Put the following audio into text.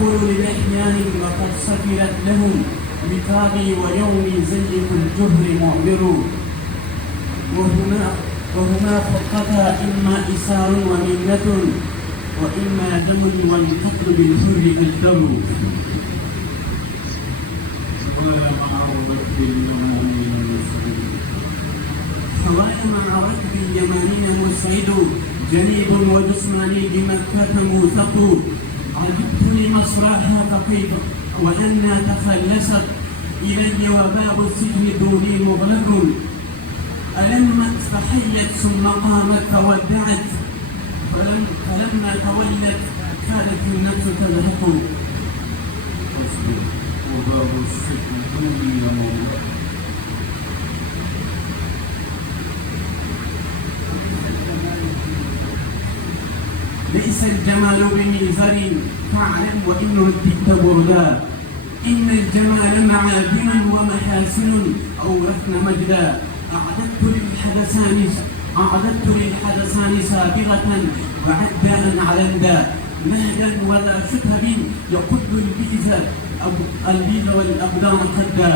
أقول للأحيان وقد سفلت لهم وطاغي ويومي زيف الجهر معبر. وهما فقطا إما إسار ومنة وإما دم والقتل بالحر كالدم. خوايا مع ركب اليمانين مسعد جنيب وجسماني بمكة موثق. عجبت لمصراها فكيف وأنا تخلست إلي وباب السجن دوني مغلق. ألمت فحيت ثم قامت فودعت فلما تولت كادت النفس تذهب. وباب السجن دوني مغلق. ليس الجمال بميزر فاعلم وإن رددت بردا. إن الجمال معادن ومحاسن أورثن مجدا. أعددت للحدثان سابغة وعداء علندا. مهدا ولا شتب يقد البيز والأبدان قدا.